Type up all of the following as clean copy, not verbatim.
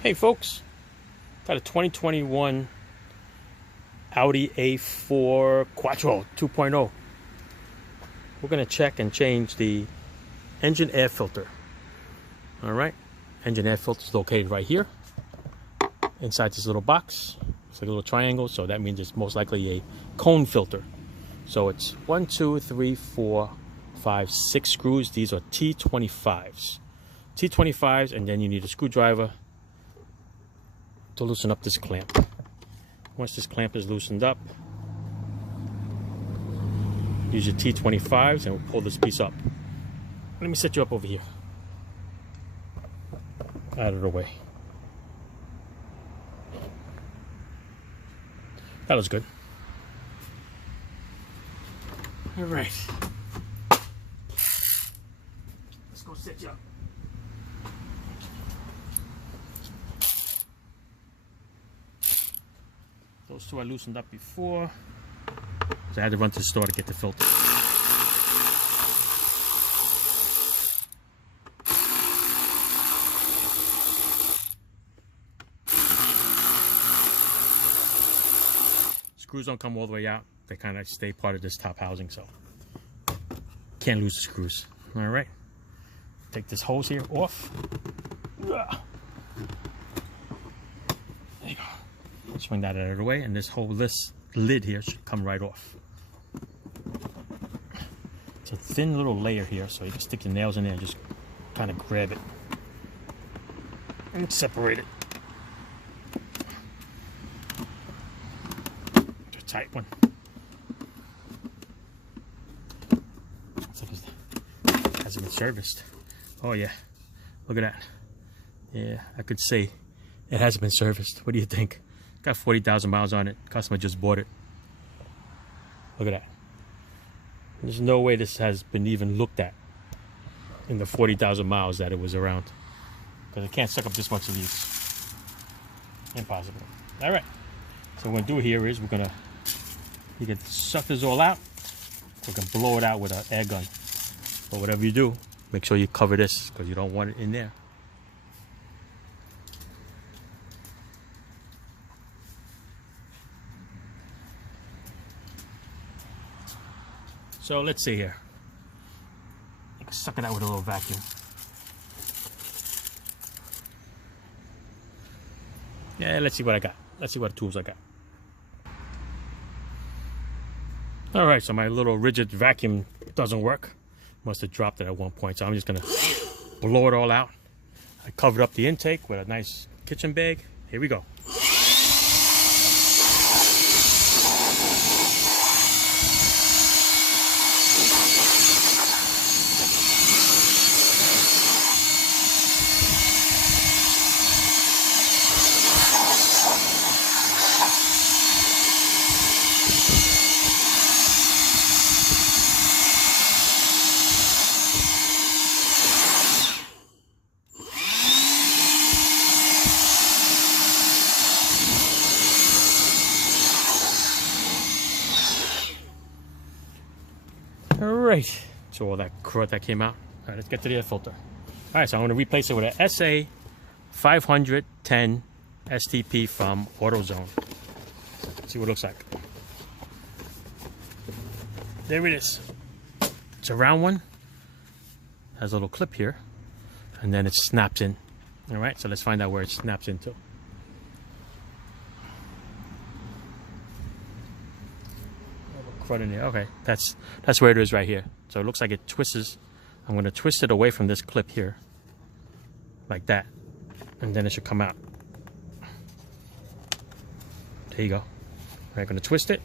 Hey folks, got a 2021 Audi A4 Quattro 2.0. We're going to check and change the engine air filter. Alright, engine air filter is located right here inside this little box. It's like a little triangle, so that means it's most likely a cone filter. So it's 1, 2, 3, 4, 5, 6 screws. These are T25s. T25s, and then you need a screwdriver to loosen up this clamp. Once this clamp is loosened up, use your T25s and we'll pull this piece up. Let me set you up over here. Out of the way. That was good. All right. Let's go set you up. Those two I loosened up before, so I had to run to the store to get the filter. Screws don't come all the way out. They kind of stay part of this top housing, so can't lose the screws. All right, take this hose here off. There you go. Swing that out of the way, and this whole lid here should come right off. It's a thin little layer here, so you can stick your nails in there and just kind of grab it and separate it. It's a tight one. It's like it hasn't been serviced. Oh yeah, look at that. Yeah, I could say it hasn't been serviced. What do you think? Got 40,000 miles on it. Customer just bought it. Look at that. There's no way this has been even looked at in the 40,000 miles that it was around, because it can't suck up this much of these. Impossible. All right. So what we're gonna do here is you can suck this all out. We can blow it out with an air gun. But whatever you do, make sure you cover this, because you don't want it in there. So let's see here. You can suck it out with a little vacuum. Yeah, let's see what I got. Let's see what tools I got. All right, so my little rigid vacuum doesn't work. Must have dropped it at one point, so I'm just gonna blow it all out. I covered up the intake with a nice kitchen bag. Here we go. Alright, so all that crud that came out. Alright, let's get to the air filter. Alright, so I'm going to replace it with an SA 510 STP from AutoZone. Let's see what it looks like. There it is. It's a round one. Has a little clip here, and then it snaps in. Alright, so let's find out where it snaps into. Crud in here. Okay, that's where it is right here. So it looks like it twists. I'm going to twist it away from this clip here, like that, and then it should come out. There you go. I'm going to twist it,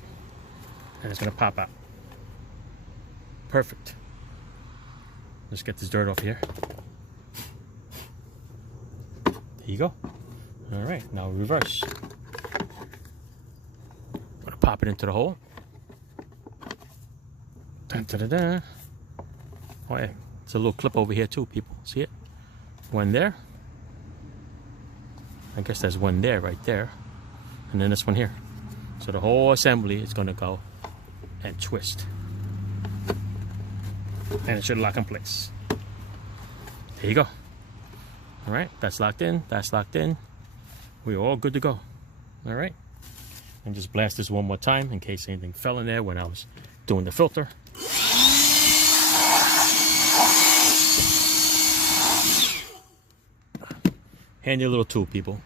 and it's going to pop out. Perfect. Let's get this dirt off here. There you go. All right, now reverse. I'm going to pop it into the hole. Da-da-da-da. Oh yeah, it's a little clip over here too, people. See it? One there. I guess there's one there, right there. And then this one here. So the whole assembly is going to go and twist. And it should lock in place. There you go. All right, that's locked in. That's locked in. we're all good to go. All right. And just blast this one more time in case anything fell in there when I was doing the filter. Handy little tool, people,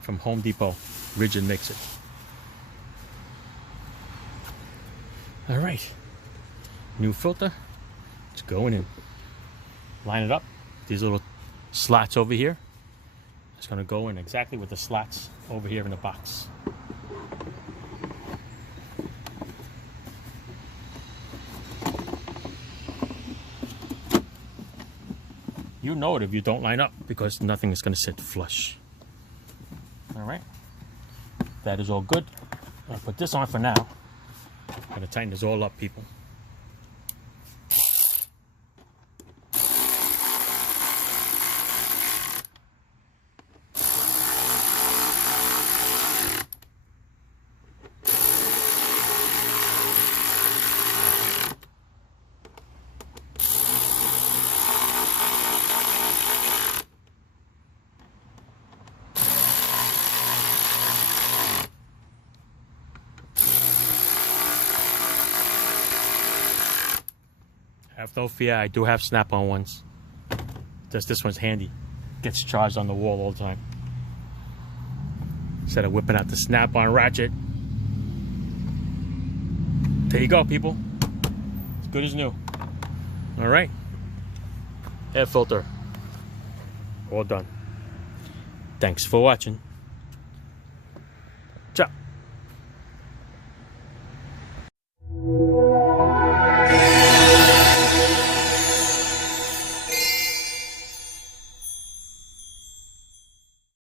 from Home Depot, rigid mixer. All right, new filter, it's going in. Line it up, these little slots over here. It's gonna go in exactly with the slots over here in the box. You know it if you don't line up, because nothing is going to sit flush. All right, that is all good. I'll put this on for now. I'm going to tighten this all up, people. Have no fear, I do have snap-on ones. Just this one's handy. Gets charged on the wall all the time. Instead of whipping out the snap-on ratchet. There you go, people. As good as new. All right. Air filter. All done. Thanks for watching.